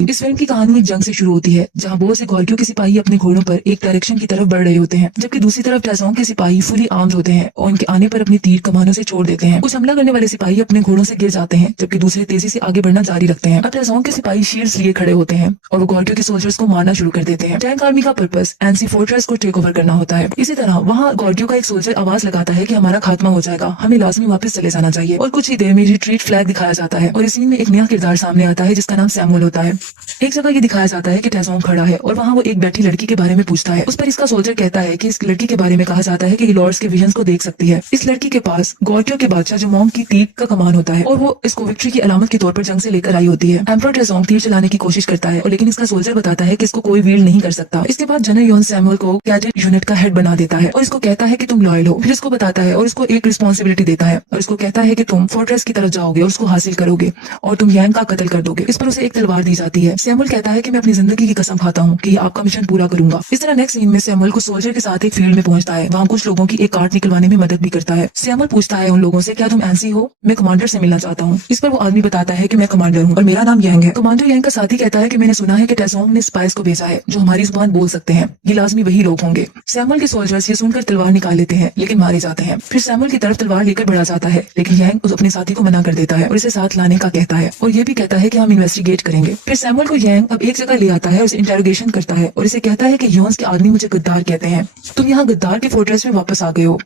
इस फिल्म की कहानी एक जंग से शुरू होती है जहां बहुत से गॉर्कियों के सिपाही अपने घोड़ों पर एक डायरेक्शन की तरफ बढ़ रहे होते हैं, जबकि दूसरी तरफ टैसोंग के सिपाही फुली आर्म्ड होते हैं और उनके आने पर अपनी तीर कमानों से छोड़ देते हैं। कुछ हमला करने वाले सिपाही अपने घोड़ों से गिर जाते हैं, जबकि दूसरे तेजी से आगे बढ़ना जारी रखते हैं। अब टैसोंग के सिपाही शील्ड्स लिए खड़े होते हैं और वो गॉर्कियों के सोल्जर्स को मारना शुरू कर देते हैं। टैंक आर्मी का पर्पस एनसी फोर्ट्रेस को टेक ओवर करना होता है। इसी तरह वहाँ गॉर्कियों का एक सोल्जर आवाज लगाता है कि हमारा खात्मा हो जाएगा, हमें लाजमी वापस चले जाना चाहिए। और कुछ ही देर में रिट्रीट फ्लैग दिखाया जाता है और इस सीन में एक नया किरदार सामने आता है जिसका नाम सैमुअल होता है। एक जगह ये दिखाया जाता है कि टैसोंग खड़ा है और वहाँ वो एक बैठी लड़की के बारे में पूछता है। उस पर इसका सोल्जर कहता है कि इस लड़की के बारे में कहा जाता है कि ये लॉर्ड्स के विजन्स को देख सकती है। इस लड़की के पास गॉर्कियों के बादशाह जो मॉन्ग की तीर का कमान होता है और वो इसको विक्ट्री की अलामत के तौर पर जंग से लेकर आई होती है। एम्परर टैसोंग तीर चलाने की कोशिश करता है और लेकिन इसका सोल्जर बताता है कि इसको कोई वील्ड नहीं कर सकता। इसके बाद जनरल योन सैमुअल को कैडेट यूनिट का हेड बना देता है और इसको कहता है कि तुम लॉयल हो। फिर इसको बताता है और इसको एक रिस्पॉन्सिबिलिटी देता है और इसको कहता है कि तुम फोर्ट्रेस की तरफ जाओगे और उसको हासिल करोगे और तुम यांग का कत्ल कर दोगे। इस पर उसे एक तलवार दी जाती है। सैमुअल कहता है कि मैं अपनी जिंदगी की कसम खाता हूँ कि आपका मिशन पूरा करूंगा। इस तरह नेक्स्ट सीन में सैमुअल को सोल्जर के साथ एक फील्ड में पहुंचता है। वहाँ कुछ लोगों की एक कार्ड निकलवाने में मदद भी करता है। सैमुअल पूछता है उन लोगों से, क्या तुम एनसी हो? मैं कमांडर से मिलना चाहता हूँ। इस पर वो आदमी बताता है कि मैं कमांडर हूँ और मेरा नाम यांग है। कमांडर यांग का साथी कहता है कि मैंने सुना है कि टैसोंग ने स्पाइस को भेजा है जो हमारी जुबान बोल सकते हैं, ये लाजमी वही लोग होंगे। सैमुअल के सोल्जर्स ये सुनकर तलवार निकाल लेते हैं लेकिन मारे जाते हैं। फिर सैमुअल की तरफ तलवार लेकर बढ़ा जाता है लेकिन यांग उस अपने साथी को मना कर देता है और इसे साथ लाने का कहता है और ये भी कहता है कि हम इन्वेस्टिगेट करेंगे। फिर सैमुअल को यांग अब एक जगह ले आता है, उसे इंटेरोगेशन करता है और इसे कहता है कि योन्स के आदमी मुझे गद्दार कहते हैं, तुम यहाँ गद्दार के फोर्ट्रेस में वापस आ गए हो।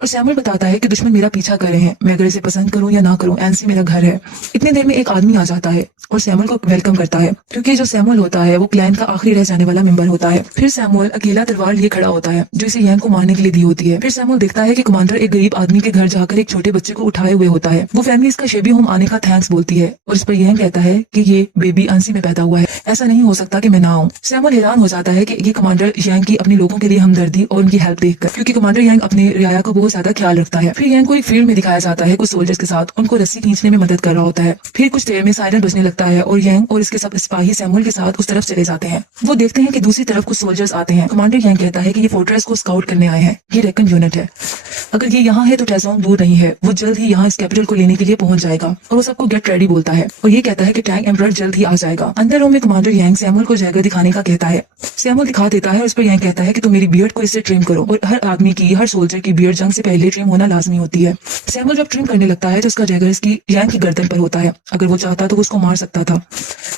और सैमुअल बताता है कि दुश्मन मेरा पीछा कर रहे हैं, मैं अगर इसे पसंद करूं या ना करूं एनसी मेरा घर है। इतनी देर में एक आदमी आ जाता है और सैमुअल को वेलकम करता है क्योंकि जो सैमुअल होता है वो क्लैन का आखिरी रह जाने वाला मेंबर होता है। फिर सैमुअल अकेला तलवार लिए खड़ा होता है जो इसे यांग को मारने के लिए दी होती है। फिर सैमुअल देखता है कि कमांडर एक गरीब आदमी के घर जाकर एक छोटे बच्चे को उठाए हुए होता है। वो फैमिली इसका शेबी होम आने का थैंक्स बोलती है और इस पर यांग कहता है कि ये बेबी एनसी में पैदा हुआ है, ऐसा नहीं हो सकता कि मैं ना आऊं। सैमुअल हैरान हो जाता है कि ये कमांडर यांग की अपने लोगों के लिए हमदर्दी और उनकी हेल्प देखकर, क्योंकि कमांडर यांग अपने रियाया का बहुत ज्यादा ख्याल रखता है। फिर यांग को एक फील्ड में दिखाया जाता है कुछ सोल्जर्स के साथ, उनको रस्सी खींचने में मदद कर रहा होता है। फिर कुछ देर में सायरन बजने लगता है और यांग और इसके सब सिपाही सैमुअल के साथ उस तरफ चले जाते हैं। वो देखते हैं कि दूसरी तरफ कुछ सोल्जर्स आते हैं। कमांडर यांग कहता है कि ये फोर्ट्रेस को स्काउट करने आए हैं, ये रेकन यूनिट है, अगर ये यहाँ है तो टैसोंग दूर नहीं है, वो जल्द ही यहाँ इस कैपिटल को लेने के लिए पहुंच जाएगा। और वो सबको गेट रेडी बोलता है और ये कहता है कि टैंक एम्परर जल्द ही आ जाएगा। अंदर रूम में कमांडर यांग सैमुअल को जगह दिखाने का कहता है। सैमुअल दिखा देता है और उस पर यांग कहता है कि तुम मेरी बियर्ड को इससे ट्रिम करो और हर आदमी की, हर सोल्जर की बियर्ड जंग से पहले ट्रिम होना लाजमी होती है। सैमुअल जब ट्रिम करने लगता है तो उसका जैगर इसकी यांग की गर्दन पर होता है। अगर वो चाहता तो वो उसको मार सकता था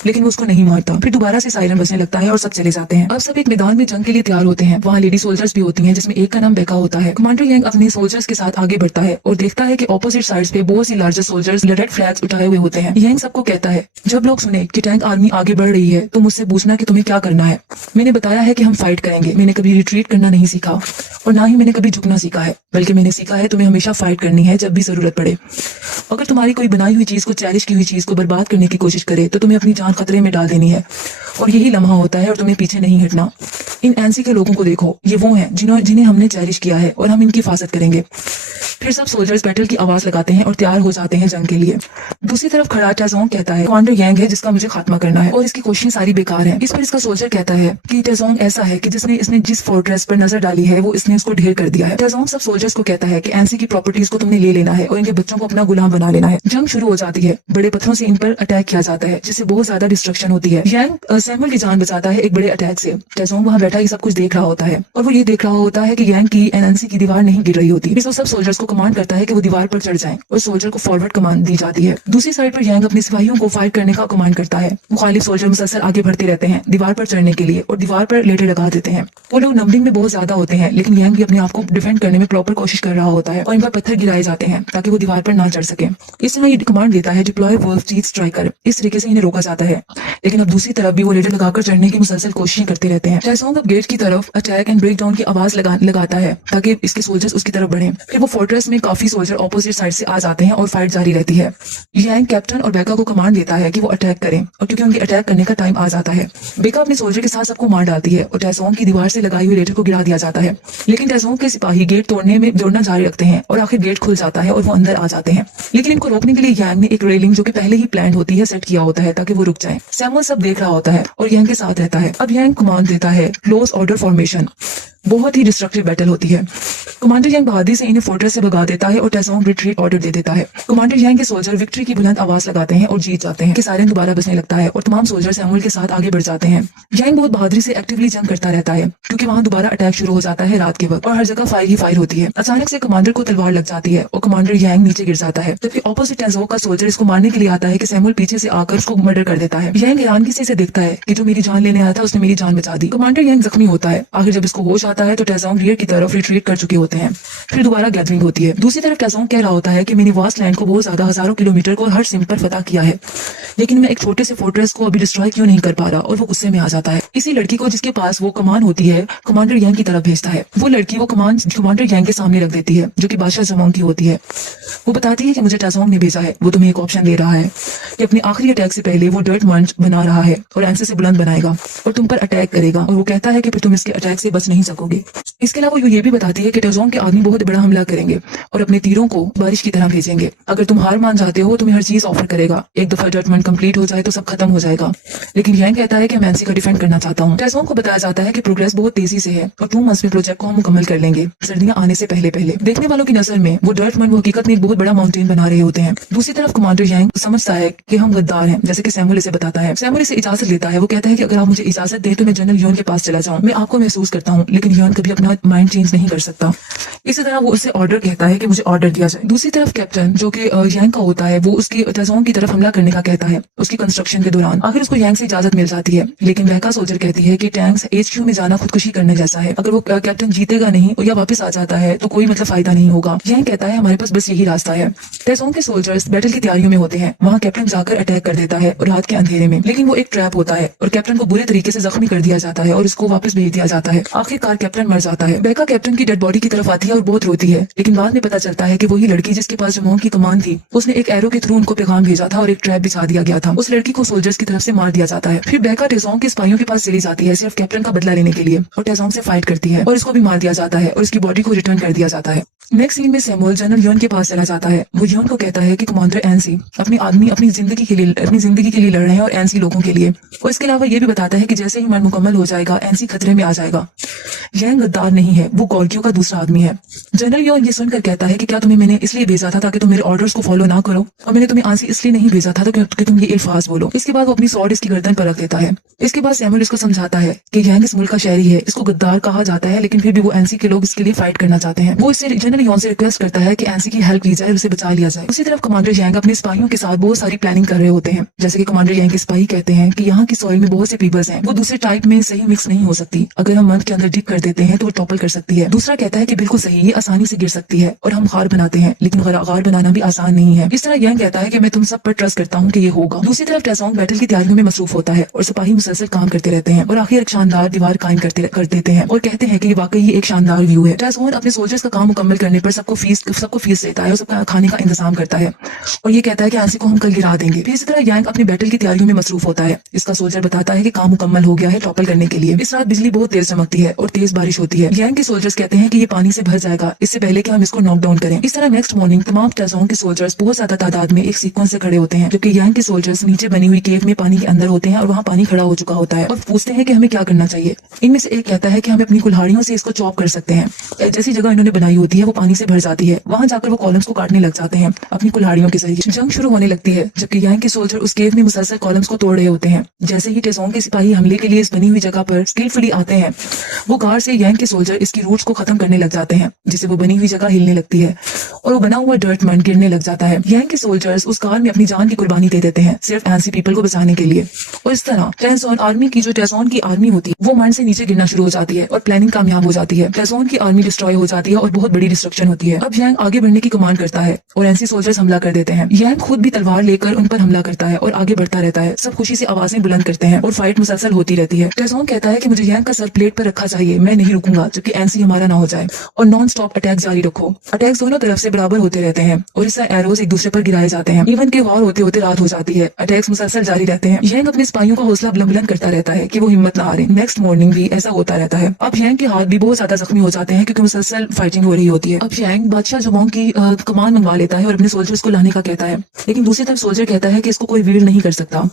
लेकिन वो उसको नहीं मारता। फिर दोबारा से सायरन बजने लगता है और सब चले जाते हैं। अब सब एक मैदान में जंग के लिए तैयार होते हैं। वहाँ लेडी सोल्जर्स भी होती हैं जिसमें एक का नाम बेका होता है। कमांडर यांग अपने सोल्जर्स के साथ आगे बढ़ता है और देखता है कि ऑपोजिट साइड्स पे बहुत सी लार्जर सोल्जर्स रेड फ्लैग्स उठाए हुए होते हैं। यांग सबको कहता है, जब लोग सुने कि टैंक आर्मी आगे बढ़ रही है तो मुझसे पूछना कि तुम्हें क्या करना है। मैंने बताया है कि हम फाइट करेंगे, मैंने कभी रिट्रीट करना नहीं सीखा और ना ही मैंने कभी झुकना सीखा है, बल्कि मैंने सीखा है तुम्हें हमेशा फाइट करनी है जब भी जरूरत पड़े। अगर तुम्हारी कोई बनाई हुई चीज को, चैरिश की हुई चीज को बर्बाद करने की कोशिश करे तो तुम्हें अपनी जान खतरे में डाल देनी है और यही लम्हा होता है और तुम्हें पीछे नहीं हटना। इन एनसी के लोगों को देखो, ये वो हैं जिन्हें हमने चैरिश किया है और हम इनकी हिफाजत करेंगे। फिर सब सोल्जर्स बैटल की आवाज लगाते हैं और तैयार हो जाते हैं जंग के लिए। दूसरी तरफ खड़ा टैसोंग कहता है कमांडर यांग है जिसका मुझे खात्मा करना है और इसकी कोशिशें सारी बेकार हैं। इस पर इसका सोल्जर कहता है कि टैसोंग ऐसा है कि इसने जिस फोर्ट्रेस पर नजर डाली है वो इसने उसको ढेर कर दिया है। टैसोंग सब सोल्जर्स को कहता है कि एनसी की प्रॉपर्टीज को तुमने ले लेना है और इनके बच्चों को अपना गुलाम बना लेना है। जंग शुरू हो जाती है, बड़े पत्थरों से इन पर अटैक किया जाता है जिससे बहुत ज्यादा डिस्ट्रक्शन होती है। यांग सैमुअल की जान बचाता है एक बड़े अटैक से। टैसोंग वहाँ बैठा ही सब कुछ देख रहा होता है और वो ये देख रहा होता है कि यांग की एनसी की दीवार नहीं गिर रही होती। फिर वो सब सोल्जर्स को कमांड करता है कि वो दीवार पर चढ़ जाएं और सोल्जर को फॉरवर्ड कमांड दी जाती है। दूसरी साइड पर यांग अपने सिपाहियों को फाइट करने का कमांड करता है। मुखालिफ सोल्जर मुसलसल आगे बढ़ते रहते हैं दीवार पर चढ़ने के लिए और दीवार पर लेटर लगा देते हैं। वो लोग नंबरिंग में बहुत ज्यादा होते हैं लेकिन यांग भी अपने आप को डिफेंड करने में प्रॉपर कोशिश कर रहा होता है और इन पर पत्थर गिराए जाते हैं ताकि वो दीवार पर ना चढ़ सके। इस तरह ये कमांड देता है डिप्लॉय वुल्फ चीज स्ट्राइकर। इस तरीके से इन्हें रोका जाता है लेकिन अब दूसरी तरफ भी वो लेटर लगाकर चढ़ने की मुसलसल कोशिशें करते रहते हैं। टैसोंग अब गेट की तरफ अटैक एंड ब्रेक डाउन की आवाज लगाता है ताकि इसके सोल्जर्स उसकी तरफ बढ़ें। फिर वो फोर्ट्रेस में काफी सोल्जर ऑपोजिट साइड से आ जाते हैं और फाइट जारी रहती है। यांग कैप्टन और बेका को कमांड देता है कि वो अटैक करें और क्योंकि उनके अटैक करने का टाइम आ जाता है बेका अपने सोल्जर के साथ सबको मार डालती है और टैसोंग की दीवार से लगाई हुई लेटर को गिरा दिया जाता है। लेकिन टैसोंग के सिपाही गेट तोड़ना जारी रखते हैं और आखिर गेट खुल जाता है और वो अंदर आ जाते हैं। लेकिन इनको रोकने के लिए यांग ने एक रेलिंग जो कि पहले ही प्लान होती है सेट किया होता है ताकि वो रुक जाए। सैमुअल सब देख रहा होता है और यांग के साथ रहता है। अब यांग कमांड देता है क्लोज ऑर्डर फॉर्मेशन। बहुत ही डिस्ट्रक्टिव बैटल होती है। कमांडर यांग बहादुरी से इन्हें फोर्ट्रेस से भगा देता है और टेसोंग रिट्रीट ऑर्डर दे देता है। कमांडर यांग के सोल्जर विक्ट्री की बुलंद आवाज लगाते हैं और जीत जाते हैं कि सायरन दोबारा बजने लगता है और तमाम सोल्जर सैमुअल के साथ आगे बढ़ जाते हैं। यांग बहुत बहादुरी से एक्टिवली जंग करता रहता है क्योंकि वहाँ दोबारा अटैक शुरू हो जाता है रात के वक्त और हर जगह फायर ही फायर होती है। अचानक से कमांडर को तलवार लग जाती है और कमांडर यांग नीचे गिर जाता है, जबकि ऑपोजिट टेसोंग का सोल्जर इसको मारने के लिए आता है कि सैमुअल पीछे से आकर उसको मर्डर कर देता है। यांग हैरानगी से देखता है कि जो मेरी जान लेने आया था उसने मेरी जान बचा दी। कमांडर यांग जख्मी होता है। आखिर जब इसको होश आता है तो टेसोंग रियर की तरफ रिट्रीट कर चुके होते हैं। फिर दोबारा गैदरिंग होती है। दूसरी तरफ टेसोंग कह रहा होता है कि मैंने वास्ट लैंड को बहुत ज्यादा हजारों किलोमीटर को हर सिम पर फतह किया है, लेकिन मैं एक छोटे से फोर्ट्रेस को अभी डिस्ट्रॉय क्यों नहीं कर पा रहा, और वो गुस्से में आ जाता है। इसी लड़की को जिसके पास वो कमान होती है कमांडर यांग की तरफ भेजता है। वो लड़की वो कमान कमांडर यांग के सामने रख देती है जो कि बादशाह जमोंग की होती है। वो बताती है कि मुझे टेसोंग ने भेजा है, वो तुम्हें एक ऑप्शन दे रहा है कि अपने आखिरी अटैक से पहले वो डर्ट मंच बना रहा है और एंसे से बुलंद बनाएगा और तुम पर अटैक करेगा, और वो कहता है कि फिर तुम इसके अटैक से बच नहीं सकोगे। इसके अलावा वो ये भी बताती है कि टेसोंग के आदमी बहुत बड़ा हमला करेंगे और अपने तीरों को बारिश की तरह भेजेंगे। अगर तुम हार मान जाते हो तुम्हें हर चीज ऑफर करेगा। एक दफा जजमेंट कंप्लीट हो जाए तो सब खत्म हो जाएगा। लेकिन यांग कहता है कि मैं एंसी का डिफेंड करना चाहता हूँ। टेसोंग को बताया जाता है कि प्रोग्रेस बहुत तेजी से है और 2 मंथ्स में प्रोजेक्ट को हम मुकम्मल कर लेंगे, सर्दियां आने से पहले पहले। देखने वालों की नजर में वो डर्ट वो हकीकत में एक बहुत बड़ा माउंटेन बना रहे होते हैं। दूसरी तरफ कमांडर यांग समझता है कि हम गद्दार हैं, जैसे कि सैमुअल इसे बताता है। सैमुअल इसे इजाजत लेता है। वो कहता है कि अगर आप मुझे इजाजत दें तो मैं जनरल योन के पास चला जाऊं। मैं आपको महसूस करता हूँ, लेकिन योन कभी अपना माइंड चेंज नहीं कर सकता। इसी तरह वो उससे ऑर्डर कहता है कि मुझे ऑर्डर दिया जाए। दूसरी तरफ कैप्टन जो कि यांग का होता है वो उसकी टेसोंग की तरफ हमला करने का कहता है उसकी कंस्ट्रक्शन के दौरान। आखिर उसको यांग से इजाजत मिल जाती है, लेकिन वहका सोल्जर कहती है कि टैंक्स HQ में जाना खुदकुशी करने जैसा है। अगर वो कैप्टन जीतेगा नहीं या वापस आ जाता है तो कोई मतलब फायदा नहीं होगा। यांग कहता है हमारे पास बस यही रास्ता है। टेसोंग के सोल्जर्स बैटल की तैयारियों में होते हैं। वहाँ कैप्टन जाकर अटैक कर देता है और रात के अंधेरे में, लेकिन वो एक ट्रैप होता है और कैप्टन को बुरे तरीके से जख्मी कर दिया जाता है और उसको वापस भेज दिया जाता है। आखिरकार कैप्टन मर जाता है। बेका कैप्टन की डेड बॉडी की तरफ आती है और बहुत रोती है, लेकिन बाद में पता चलता है कि वही लड़की जिसके पास जमोंग की कमान थी उसने एक एरो के थ्रू उनको पैगाम भेजा था और एक ट्रैप बिछा दिया गया था। उस लड़की को सोल्जर्स की तरफ से मार दिया जाता है। फिर बेका टेसोंग के सिपाहियों के पास चली जाती है सिर्फ कैप्टन का बदला लेने के लिए और टेसोंग से फाइट करती है और इसको भी मार दिया जाता है और इसकी बॉडी को रिटर्न कर दिया जाता है। नेक्स्ट सीन में सैमुअल जनरल योन के पास चला जाता है। वो योन को कहता है कि कमांडर एनसी अपने आदमी अपनी जिंदगी के लिए लड़ रहे हैं और एनसी लोगों के लिए, और इसके अलावा ये भी बताता है कि जैसे ही मन मुकम्मल हो जाएगा एनसी खतरे में आ जाएगा। यांग गद्दार नहीं है, वो गोर्गियो का दूसरा आदमी है। जनरल योन ये सुनकर कहता है कि क्या तुम्हें मैंने इसलिए भेजा था ताकि तुम मेरे ऑर्डर्स को फॉलो ना करो, और मैंने तुम्हें आंसी इसलिए नहीं भेजा था कि तुम ये अल्फाज बोलो। इसके बाद वो अपनी स्वॉर्ड इसकी गर्दन पर रख देता है। इसके बाद सैमुअल इसको समझाता है कि यांग इस मुल्क का शहरी है, इसको गद्दार कहा जाता है, लेकिन फिर भी वो एनसी के लोग इसके लिए फाइट करना चाहते हैं। वो इससे जनरल योन से रिक्वेस्ट करता है कि एनसी की हेल्प की जाए, उसे बचा लिया जाए। उसी तरफ कमांडर यांग अपने सिपाहियों के साथ बहुत सारी प्लानिंग कर रहे होते हैं। जैसे कि कमांडर यांग के सिपाही कहते हैं कि यहाँ की सॉइल में बहुत से पीपल्स हैं, वो दूसरे टाइप में सही मिक्स नहीं हो सकती। अगर हम मंथ के अंदर डिग कर देते हैं तो वो टॉपल कर सकती है। दूसरा कहता है कि बिल्कुल सही, ये आसानी से गिर सकती है और हम गार बनाते हैं, लेकिन गार बनाना भी आसान नहीं है। इस तरह यांग कहता है कि मैं तुम सब पर ट्रस्ट करता हूँ कि ये होगा। दूसरी तरफ टेसोंग बैटल की तैयारियों में मसरूफ होता है और सिपाही मुसलसल काम करते रहते हैं और आखिर एक शानदार दीवार कायम कर देते हैं और कहते हैं कि वाकई ये एक शानदार व्यू है। टेसोंग अपने सोल्जर्स का काम मुकम्मल करने पर सबको फीस देता है और सबका खाने का इंतजाम करता है और ये कहता है कि एनसी को हम कल गिरा देंगे। फिर इसी तरह यांग अपनी बैटल की तैयारियों में मसरूफ होता है। इसका सोल्जर बताता है कि काम मुकम्मल हो गया है टॉपल करने के लिए। इस रात बिजली बहुत तेज चमकती है और तेज बारिश होती है। यांग के सोल्जर्स कहते हैं कि ये पानी से भर जाएगा, इससे पहले कि हम इसको नॉक डाउन करें। इस तरह नेक्स्ट मॉर्निंग तमाम टेसोंग के सोल्जर्स बहुत ज्यादा तादाद में एक सीक्वेंस से खड़े होते हैं, जबकि यांग के सोल्जर्स नीचे बनी हुई केव में पानी के अंदर होते हैं और वहाँ पानी खड़ा हो चुका होता है और पूछते हैं कि हमें क्या करना चाहिए। इनमें से एक कहता है कि हम अपनी कुल्हाड़ियों से इसको चॉप कर सकते हैं। जैसी जगह इन्होंने बनाई होती है वो पानी से भर जाती है, वहाँ जाकर वो कॉलम्स को काटने लग जाते हैं अपनी कुल्हाड़ियों के जरिए। जंग शुरू होने लगती है, जबकि यांग के सोल्जर उस केव में मुसलसल कॉलम्स को तोड़ रहे होते हैं। जैसे ही टेसोंग के सिपाही हमले के लिए इस बनी हुई जगह पर स्किलफुली आते हैं, वो गार से यांग के सोल्जर इसकी रूट्स को खत्म करने लग जाते हैं, जिससे वो बनी हुई जगह हिलने लगती है और वो बना हुआ डर्ट मंड गिरने लग जाता है। यांग के सोल्जर्स उस कार में अपनी जान की कुर्बानी दे देते हैं सिर्फ एनसी पीपल को बचाने के लिए, और इस तरह टेसोंग आर्मी की जो टेसोंग की आर्मी होती है वो मंड से नीचे गिरना शुरू हो जाती है और प्लानिंग कामयाब हो जाती है। टेसोंग की आर्मी डिस्ट्रॉय हो जाती है और बहुत बड़ी डिस्ट्रक्शन होती है। अब यांग आगे बढ़ने की कमांड करता है और एनसी सोल्जर्स हमला कर देते हैं। यांग खुद भी तलवार लेकर उन पर हमला करता है और आगे बढ़ता रहता है। सब खुशी से आवाजें बुलंद करते हैं और फाइट मुसलसल होती रहती है। टेसोंग कहता है कि मुझे यांग का सर प्लेट पर रखा चाहिए, मैं नहीं रुकूंगा जबकि एनसी हमारा ना हो जाए, और नॉन स्टॉप अटैक जारी रखो। अटैक्स दोनों तरफ से बराबर होते रहते हैं और इससे एरोज एक दूसरे पर गिराए जाते हैं। इवन के वॉर होते होते रात हो जाती है। अटैक्स मुसलसल जारी रहते हैं। यांग अपने सिपाहियों का हौसला बुलंद बुलंद करता रहता है कि वो हिम्मत ना हारे। नेक्स्ट मॉर्निंग भी ऐसा होता रहता है। अब शैंग के हाथ भी बहुत ज्यादा जख्मी हो जाते हैं क्योंकि मुसलसल फाइटिंग हो रही होती है। अब शैंग बादशाह जुमोंग की कमान मंगवा लेता है और अपने सोल्जर्स को लाने का कहता है, लेकिन दूसरी तरफ सोल्जर कहता है कि इसको कोई वील्ड नहीं कर सकता।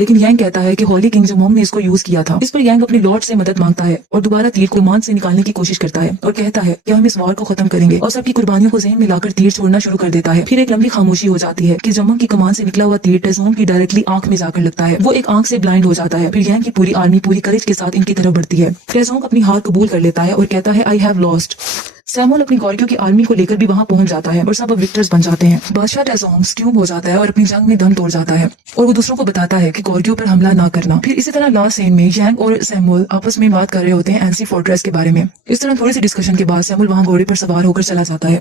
लेकिन यांग कहता है कि होली किंग जुमोंग ने इसको यूज किया था। इस पर यांग अपने लॉर्ड से मदद मांगता है और दोबारा तीर को मान से निकालने की कोशिश करता है और कहता है कि हम इस वार को खत्म करेंगे, और सबकी कुर्बानियों को ज़हन में लाकर तीर छोड़ना शुरू कर देता है। फिर एक लंबी खामोशी हो जाती है कि जुमोंग की कमान से निकला हुआ तीर टेजोंग की डायरेक्टली आंख में जाकर लगता है। वो एक आंख से ब्लाइंड हो जाता है। फिर यांग की पूरी आर्मी पूरी करेज के साथ इनकी तरफ बढ़ती है। टेजोंग अपनी हार कबूल कर लेता है और कहता है आई हैव लॉस्ट। सैमुअल अपनी गॉर्गियो की आर्मी को लेकर भी वहां पहुंच जाता है और सब अब विक्टर्स बन जाते हैं। बादशाह टेजोंग स्ट्यूम हो जाता है और अपनी जंग में दम तोड़ जाता है और वो दूसरों को बताता है कि गॉर्गियो पर हमला ना करना। फिर इसी तरह लास्ट सीन में यांग और सैमुअल आपस में बात कर रहे होते हैं एंसी फोर्ट्रेस के बारे में। इस तरह थोड़ी सी डिस्कशन के बाद सैमुअल वहां घोड़े पर सवार होकर चला जाता है।